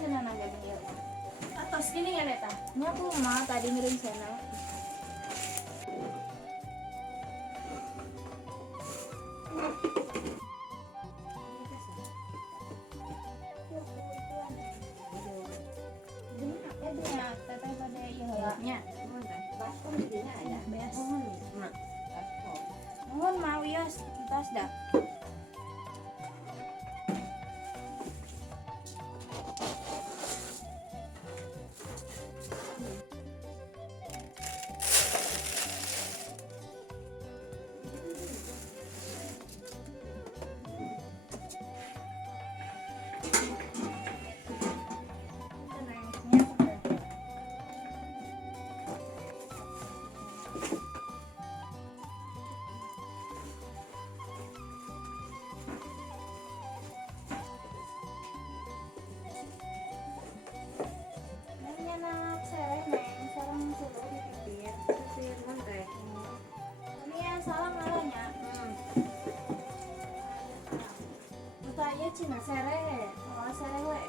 sana naga nih. Atas gini ya Neta. Ini aku mah tadi ngirim sana. Teteh pada iya nya. Baskom di dina aya. Mohon mau yos tas dah. Cina sere, oh sere we.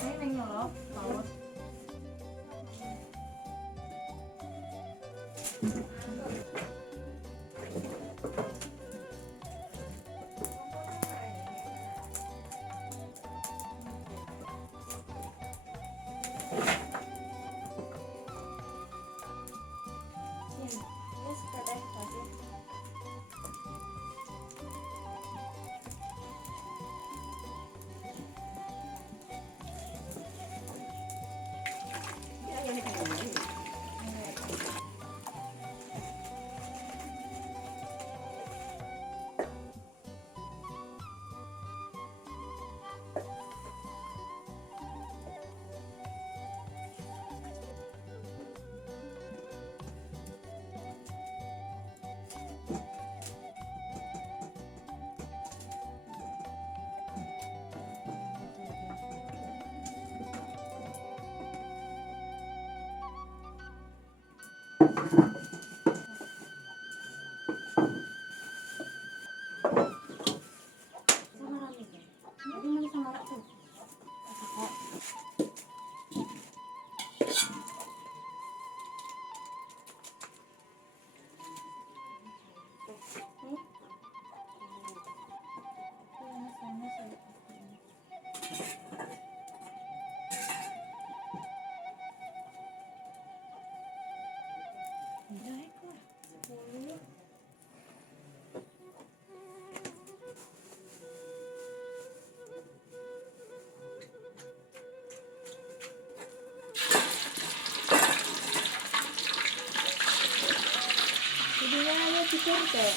Ini neng nyolok, mau. Pikir teh,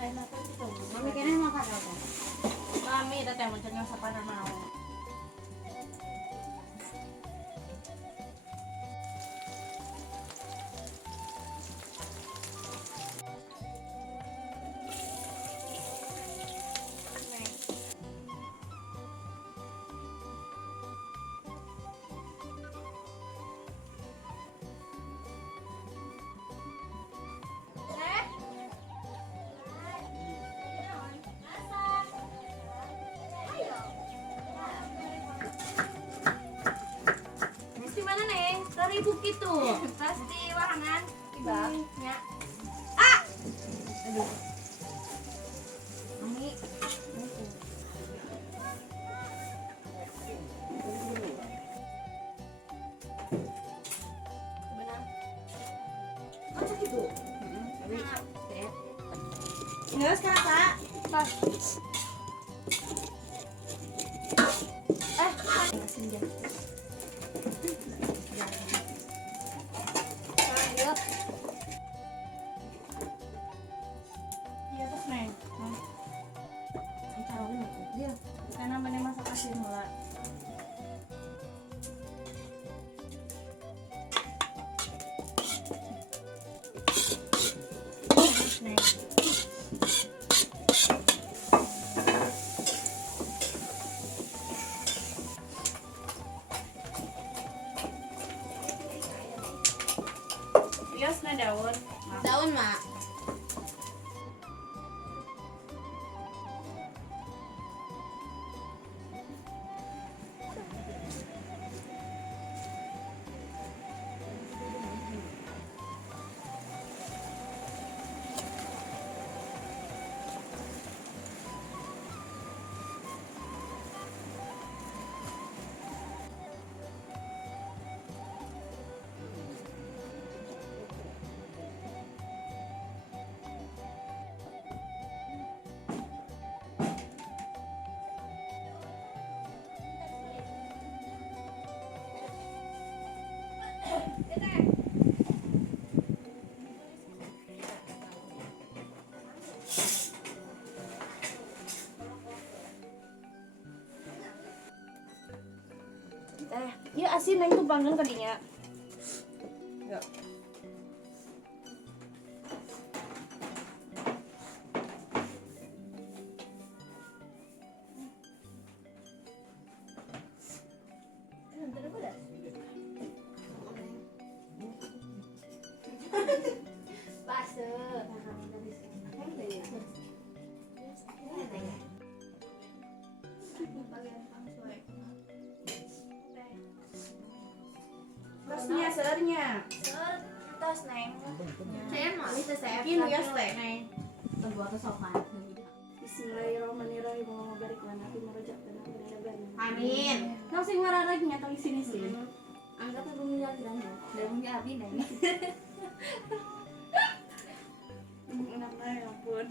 enak itu. Mami kene makan apa? Kami teteh mau cengang sapana mau. Mesti mana neng? Dari bukit tuh. Pasti wahangan. Tiba. Ya. Aduh. Mami. Benar. Masa gitu? Nggak kakak. Pas. Senja. Lanjut. Iya terus neng. Tahu nih. Iya. Karena mana masak asin mula. Neng. Bios na daun. Daun, Mak. Iya asin neng tuh panggang kadinya. Ya. Terusnya sernya. Tos neng. Saya mau. Ini saya. Ini ya teh neng. Tunggu atau sopan. Bismillahirrahmanirrahim. Allahumma barik lana fi ma razaqtana wa lana barik. Amin. Nang sing wararag nya tong sini sih. Anggap aku miliar grande. Daun abi neng. Enak ya ampun.